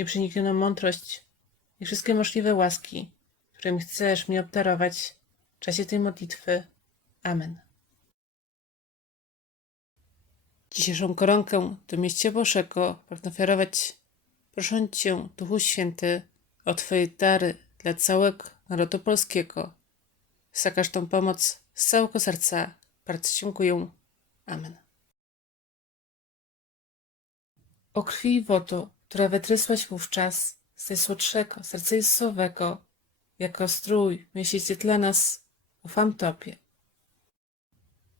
nieprzeniknioną mądrość i wszystkie możliwe łaski, którymi chcesz mnie obdarować w czasie tej modlitwy. Amen. Dzisiejszą koronkę do mieście Bożego pragnę ofiarować, prosząc Cię, Duchu Święty, o Twoje dary dla całego narodu polskiego. Za każdą pomoc z całego serca bardzo dziękuję. Amen. O krwi i wodo, która wytrysłaś wówczas z najsłodszego serca Jezusowego, jako strój miesięcy dla nas, ufam Tobie.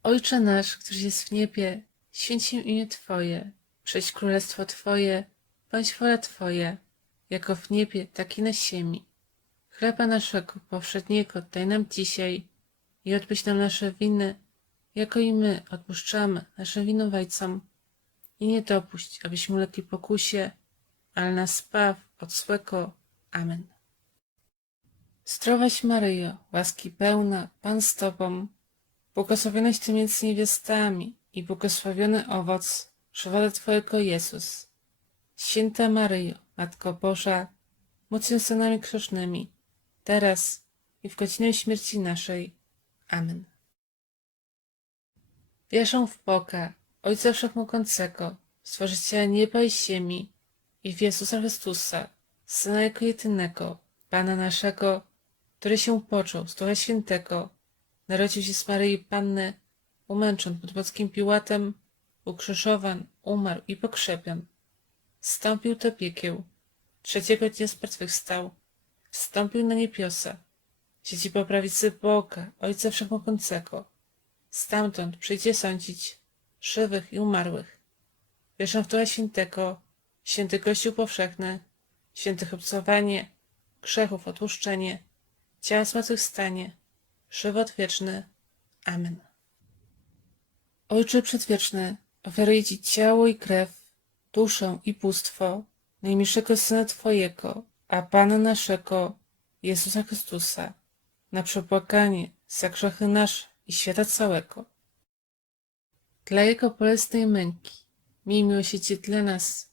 Ojcze nasz, któryś jest w niebie, święć się imię Twoje, przyjdź królestwo Twoje, bądź wola Twoja, jako w niebie, tak i na ziemi. Chleba naszego powszedniego daj nam dzisiaj i odpuść nam nasze winy, jako i my odpuszczamy naszym winowajcom. I nie dopuść, abyśmy ulegli pokusie, ale nas zbaw od złego. Amen. Zdrowaś Maryjo, łaski pełna, Pan z Tobą, błogosławionaś Ty między niewiastami i błogosławiony owoc żywota Twojego Jezus. Święta Maryjo, Matko Boża, módl się za nami grzesznymi, teraz i w godzinę śmierci naszej. Amen. Wierzę w Boga, Ojca Wszechmogącego, Stworzyciela nieba i ziemi i w Jezusa Chrystusa, Syna Jego jedynego, Pana naszego, który się począł z Ducha Świętego, narodził się z Maryi Panny, umęczon pod Polskim Piłatem, ukrzyżowan, umarł i pokrzepion. Wstąpił do piekieł, trzeciego dnia zmartwychwstał, wstąpił na niebiosa, siedzi po prawicy Boga, Ojca Wszechmogącego. Stamtąd przyjdzie sądzić żywych i umarłych. Wierzę w Ducha Świętego, święty Kościół powszechny, świętych obcowanie, grzechów odpuszczenie, ciała zmartwychwstanie, żywot wieczny. Amen. Ojcze Przedwieczny, ofiaruję Ci ciało i krew, duszę i bóstwo najmilszego Syna Twojego, a Pana naszego, Jezusa Chrystusa, na przepłakanie za grzechy nasze i świata całego. Dla Jego bolesnej męki, miej miłosierdzie dla nas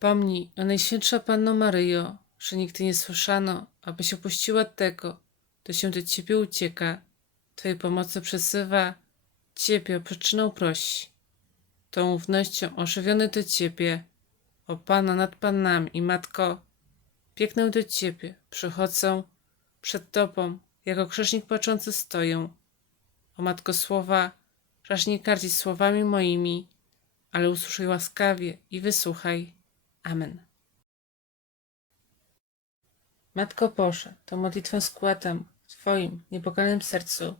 Pomnij, o Najświętsza Panno Maryjo, że nigdy nie słyszano, abyś opuściła tego, kto się do Ciebie ucieka, Twojej pomocy przesywa, Ciebie o przyczynę prosi. Tą ufnością ożywiony do Ciebie, o Pana nad Panami i Matko, biegnę do Ciebie, przychodzę przed Tobą, jako krzyżnik płaczący stoję. O Matko słowa, raż nie kardzić słowami moimi, ale usłyszaj łaskawie i wysłuchaj. Amen. Matko Boże, tą modlitwę składam w Twoim niepokalanym sercu,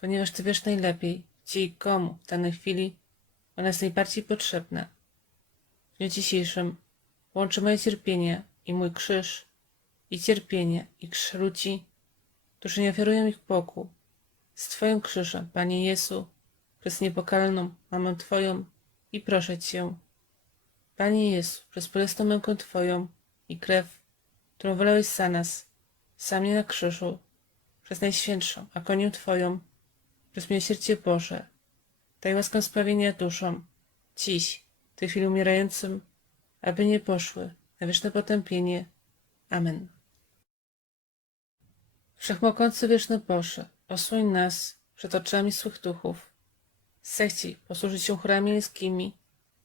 ponieważ Ty wiesz najlepiej, gdzie i komu w danej chwili ona jest najbardziej potrzebna. W dniu dzisiejszym łączy moje cierpienie i mój krzyż, i cierpienie, i krzyż ludzi, którzy nie ofiarują ich Bogu, z Twoim krzyżem, Panie Jezu, przez niepokalną mamę Twoją i proszę Cię, Panie Jezu, przez bolesną mękę Twoją i krew, którą wylałeś za nas, sam nie na krzyżu, przez Najświętszą, a konię Twoją, przez miłosierdzie Boże, daj łaskę sprawienia duszom, dziś, w tej chwili umierającym, aby nie poszły na wieczne potępienie. Amen. Wszechmogący wieczny Boże, osłoń nas przed oczami złych duchów. Zechciej posłużyć się chórami anielskimi,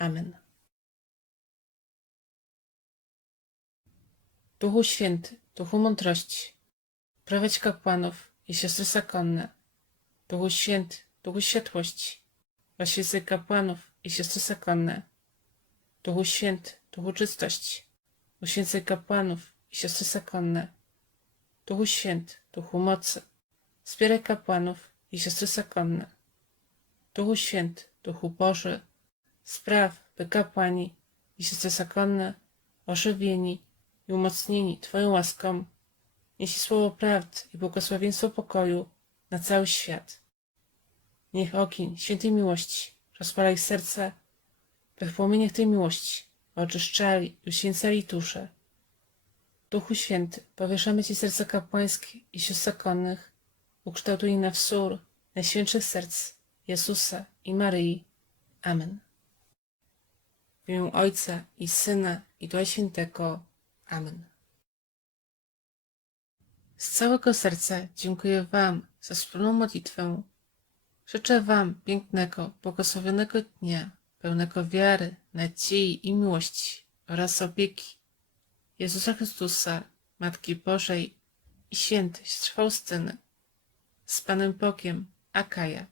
Amen. Duchu Święty, Duchu Mądrości, prowadź kapłanów i siostry zakonne. Duchu Święty, Duchu Światłości, oświecaj kapłanów i siostry zakonne. Duchu Święty, Duchu Czystości, uświęcaj kapłanów i siostry zakonne. Duchu Święty, Duchu Mocy, wspieraj kapłanów i siostry zakonne. Duchu Święty, Duchu Boży, spraw, by kapłani i siostry zakonne, ożywieni i umocnieni Twoją łaską, nieśli słowo prawdy i błogosławieństwo pokoju na cały świat. Niech ogień świętej miłości rozpala ich serca, by w płomieniach tej miłości oczyszczali i uświęcali dusze. Duchu Święty, powieszamy Ci serca kapłańskie i sióstr zakonnych, ukształtuj na wzór najświętszych serc Jezusa i Maryi. Amen. Imię Ojca i Syna i Ducha Świętego. Amen. Z całego serca dziękuję Wam za wspólną modlitwę. Życzę Wam pięknego, błogosławionego dnia, pełnego wiary, nadziei i miłości oraz opieki Jezusa Chrystusa, Matki Bożej i świętej Faustyny. Z Panem Bogiem, Akaja.